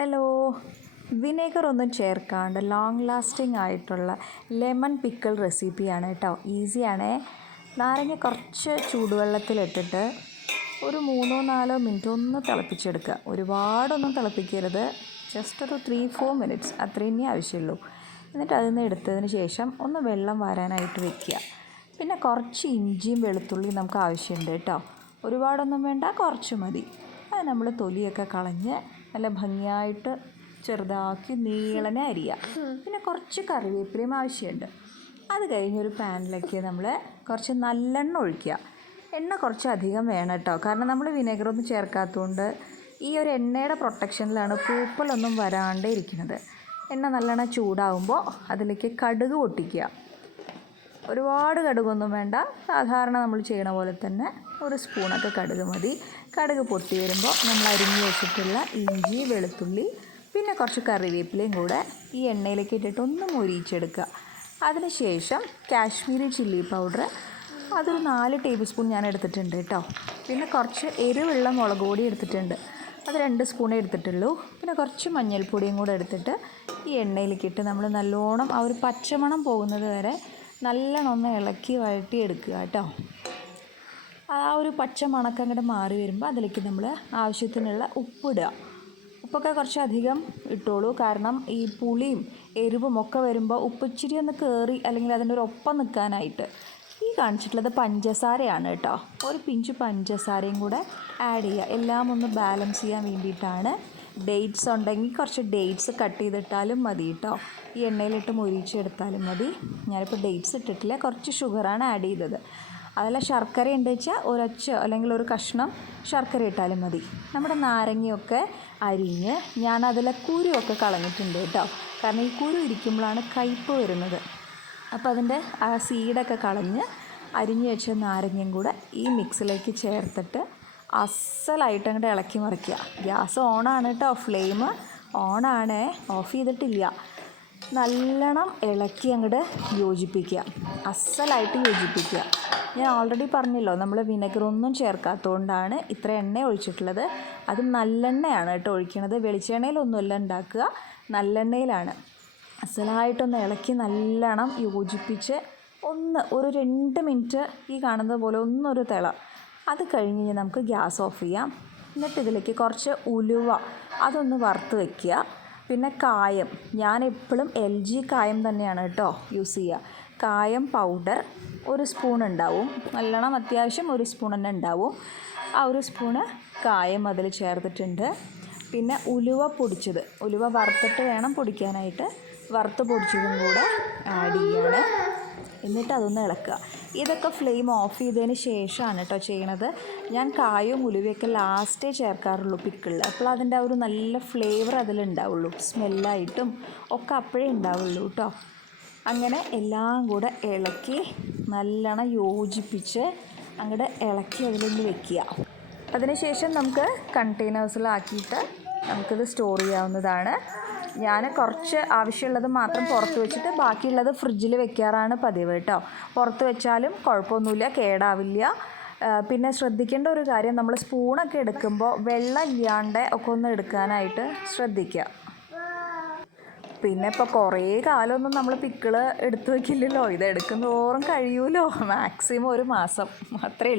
Hello, vinegar ഒന്നും ചേർക്കാണ്ട് long lasting ആയിട്ടുള്ള lemon pickle റെസിപ്പിയാണ് കേട്ടോ. ഈസിയാണേ. നാരങ്ങ കുറച്ച് ചൂടുവെള്ളത്തിലിട്ടിട്ട് ഒരു 3-4 മിനിറ്റ് ഒന്ന് തിളപ്പിച്ചെടുക്കുക. ഒരുപാടൊന്നും തിളപ്പിക്കരുത്, ജസ്റ്റ് ഒരു 3-4 മിനിറ്റ്സ് അത്രയും ആവശ്യമുള്ളൂ. എന്നിട്ട് അതിൽ നിന്ന് എടുത്തതിന് ശേഷം ഒന്ന് വെള്ളം വരാനായിട്ട് വെക്കുക. പിന്നെ കുറച്ച് ഇഞ്ചിയും വെളുത്തുള്ളിയും നമുക്ക് ആവശ്യമുണ്ട് കേട്ടോ. ഒരുപാടൊന്നും വേണ്ട, കുറച്ച് മതി. അത് നമ്മൾ തൊലിയൊക്കെ കളഞ്ഞ് നല്ല ഭംഗിയായിട്ട് ചെറുതാക്കി നീളനെ അരിയുക. പിന്നെ കുറച്ച് കറിവേപ്പിലയും ആവശ്യമുണ്ട്. അത് കഴിഞ്ഞൊരു പാനിലേക്ക് നമ്മൾ കുറച്ച് നല്ലെണ്ണ ഒഴിക്കുക. എണ്ണ കുറച്ച് അധികം വേണം കേട്ടോ, കാരണം നമ്മൾ വിനെഗറൊന്നും ചേർക്കാത്തതുകൊണ്ട് ഈ ഒരു എണ്ണയുടെ പ്രൊട്ടക്ഷനിലാണ് പൂപ്പലൊന്നും വരാണ്ട് ഇരിക്കുന്നത്. എണ്ണ നല്ലോണം ചൂടാവുമ്പോൾ അതിലേക്ക് കടുക് പൊട്ടിക്കുക. ഒരുപാട് കടുകൊന്നും വേണ്ട, സാധാരണ നമ്മൾ ചെയ്യണ പോലെ തന്നെ ഒരു സ്പൂണൊക്കെ കടുക് മതി. കടുക് പൊട്ടി വരുമ്പോൾ നമ്മൾ അരിഞ്ഞ് വെച്ചിട്ടുള്ള ഇഞ്ചി, വെളുത്തുള്ളി, പിന്നെ കുറച്ച് കറിവേപ്പിലയും കൂടെ ഈ എണ്ണയിലേക്ക് ഇട്ടിട്ട് ഒന്ന് മൊരിയിച്ചെടുക്കുക. അതിനുശേഷം കാശ്മീരി ചില്ലി പൗഡർ അതൊരു 4 ടേബിൾ സ്പൂൺ ഞാൻ എടുത്തിട്ടുണ്ട് കേട്ടോ. പിന്നെ കുറച്ച് എരിവുള്ള മുളക് പൊടി എടുത്തിട്ടുണ്ട്, അത് 2 സ്പൂണേ എടുത്തിട്ടുള്ളൂ. പിന്നെ കുറച്ച് മഞ്ഞൾപ്പൊടിയും കൂടെ എടുത്തിട്ട് ഈ എണ്ണയിലേക്കിട്ട് നമ്മൾ നല്ലോണം ആ ഒരു പച്ചമണം പോകുന്നത് വരെ നല്ലോണം ഒന്ന് ഇളക്കി വഴറ്റിയെടുക്കുക കേട്ടോ. ആ ഒരു പച്ച മണക്കം അങ്ങോട്ട് മാറി വരുമ്പോൾ അതിലേക്ക് നമ്മൾ ആവശ്യത്തിനുള്ള ഉപ്പിടുക. ഉപ്പൊക്കെ കുറച്ചധികം ഇട്ടോളൂ, കാരണം ഈ പുളിയും എരിവും ഒക്കെ വരുമ്പോൾ ഉപ്പ് ഇച്ചിരി ഒന്ന് കയറി അല്ലെങ്കിൽ അതിൻ്റെ ഒരു ഒപ്പം നിൽക്കാനായിട്ട്. ഈ കാണിച്ചിട്ടുള്ളത് പഞ്ചസാരയാണ് കേട്ടോ. ഒരു പിഞ്ച് പഞ്ചസാരയും കൂടെ ആഡ് ചെയ്യുക, എല്ലാം ഒന്ന് ബാലൻസ് ചെയ്യാൻ വേണ്ടിയിട്ടാണ്. ഡേറ്റ്സ് ഉണ്ടെങ്കിൽ കുറച്ച് ഡേറ്റ്സ് കട്ട് ചെയ്തിട്ടാലും മതി കേട്ടോ. ഈ എണ്ണയിലിട്ട് മൊരിച്ചെടുത്താലും മതി. ഞാനിപ്പോൾ ഡേറ്റ്സ് ഇട്ടിട്ടില്ല, കുറച്ച് ഷുഗറാണ് ആഡ് ചെയ്തത്. അതല്ല ശർക്കര ഉണ്ട് വെച്ചാൽ ഒരൊച്ച അല്ലെങ്കിൽ ഒരു കഷ്ണം ശർക്കര ഇട്ടാലും മതി. നമ്മുടെ നാരങ്ങയൊക്കെ അരിഞ്ഞ് ഞാൻ അതിലെ കുരുവൊക്കെ കളഞ്ഞിട്ടുണ്ട് കേട്ടോ, കാരണം ഈ കുരു ഇരിക്കുമ്പോഴാണ് കയ്പ്പ് വരുന്നത്. അപ്പോൾ അതിൻ്റെ ആ സീഡൊക്കെ കളഞ്ഞ് അരിഞ്ഞ് വെച്ച നാരങ്ങയും കൂടെ ഈ മിക്സിലേക്ക് ചേർത്തിട്ട് അസലായിട്ട് അങ്ങോട്ട് ഇളക്കി മറിക്കുക. ഗ്യാസ് ഓണാണ് കേട്ടോ, ഫ്ലെയിം ഓണാണ്, ഓഫ് ചെയ്തിട്ടില്ല. നല്ലോണം ഇളക്കി അങ്ങോട്ട് യോജിപ്പിക്കുക, അസലായിട്ട് യോജിപ്പിക്കുക. ഞാൻ ഓൾറെഡി പറഞ്ഞല്ലോ, നമ്മൾ വിനെഗറൊന്നും ചേർക്കാത്തതുകൊണ്ടാണ് ഇത്ര എണ്ണ ഒഴിച്ചിട്ടുള്ളത്. അതും നല്ലെണ്ണയാണ് കേട്ടോ ഒഴിക്കണത്, വെളിച്ചെണ്ണയിലൊന്നുമല്ല ഉണ്ടാക്കുക, നല്ലെണ്ണയിലാണ്. അസലായിട്ടൊന്ന് ഇളക്കി നല്ലോണം യോജിപ്പിച്ച് ഒരു 2 മിനിറ്റ് ഈ കാണുന്നത് പോലെ ഒന്നൊരു തിള. അത് കഴിഞ്ഞ് നമുക്ക് ഗ്യാസ് ഓഫ് ചെയ്യാം. എന്നിട്ട് ഇതിലേക്ക് കുറച്ച് ഉലുവ അതൊന്ന് വറുത്ത് വയ്ക്കുക. പിന്നെ കായം, ഞാൻ എപ്പോഴും LG കായം തന്നെയാണ് കേട്ടോ യൂസ് ചെയ്യുക. കായം പൗഡർ 1 സ്പൂൺ ഉണ്ടാവും, നല്ലോണം അത്യാവശ്യം 1 സ്പൂൺ തന്നെ ഉണ്ടാവും. ആ 1 സ്പൂണ് കായം അതിൽ ചേർത്തിട്ടുണ്ട്. പിന്നെ ഉലുവ പൊടിച്ചത്, ഉലുവ വറുത്തിട്ട് വേണം പൊടിക്കാനായിട്ട്, വറുത്ത് പൊടിച്ചതും കൂടെ ആഡ് ചെയ്യാണ്. എന്നിട്ട് അതൊന്ന് ഇളക്കുക. ഇതൊക്കെ ഫ്ലെയിം ഓഫ് ചെയ്തതിന് ശേഷമാണ് കേട്ടോ ചെയ്യണത്. ഞാൻ കായവും ഉലുവയൊക്കെ ലാസ്റ്റേ ചേർക്കാറുള്ളൂ പിക്കിളിൽ. അപ്പോൾ അതിൻ്റെ ആ ഒരു നല്ല ഫ്ലേവർ അതിലുണ്ടാവുള്ളൂ, സ്മെല്ലായിട്ടും ഒക്കെ അപ്പോഴേ ഉണ്ടാവുള്ളൂ കേട്ടോ. അങ്ങനെ എല്ലാം കൂടെ ഇളക്കി നല്ലോണം യോജിപ്പിച്ച് അങ്ങോട്ട് ഇളക്കി അതിലൊന്ന് വെക്കുക. അതിനുശേഷം നമുക്ക് കണ്ടെയ്നേഴ്സിലാക്കിയിട്ട് നമുക്കിത് സ്റ്റോർ ചെയ്യാവുന്നതാണ്. ഞാൻ കുറച്ച് ആവശ്യമുള്ളത് മാത്രം പുറത്ത് വെച്ചിട്ട് ബാക്കിയുള്ളത് ഫ്രിഡ്ജിൽ വെക്കാറാണ് പതിവ് കേട്ടോ. പുറത്ത് വെച്ചാലും കുഴപ്പമൊന്നുമില്ല, കേടാവില്ല. പിന്നെ ശ്രദ്ധിക്കേണ്ട ഒരു കാര്യം, നമ്മൾ സ്പൂണൊക്കെ എടുക്കുമ്പോൾ വെള്ളം ഇല്ലാണ്ട് ഒക്കെ ഒന്ന് എടുക്കാനായിട്ട് ശ്രദ്ധിക്കുക. പിന്നെ ഇപ്പോൾ കുറേ കാലമൊന്നും നമ്മൾ പിക്കിള് എടുത്തു വയ്ക്കില്ലല്ലോ, ഇത് എടുക്കുന്നതോറും കഴിയുമല്ലോ, മാക്സിമം 1 മാസം അത്രയേ ഉള്ളൂ.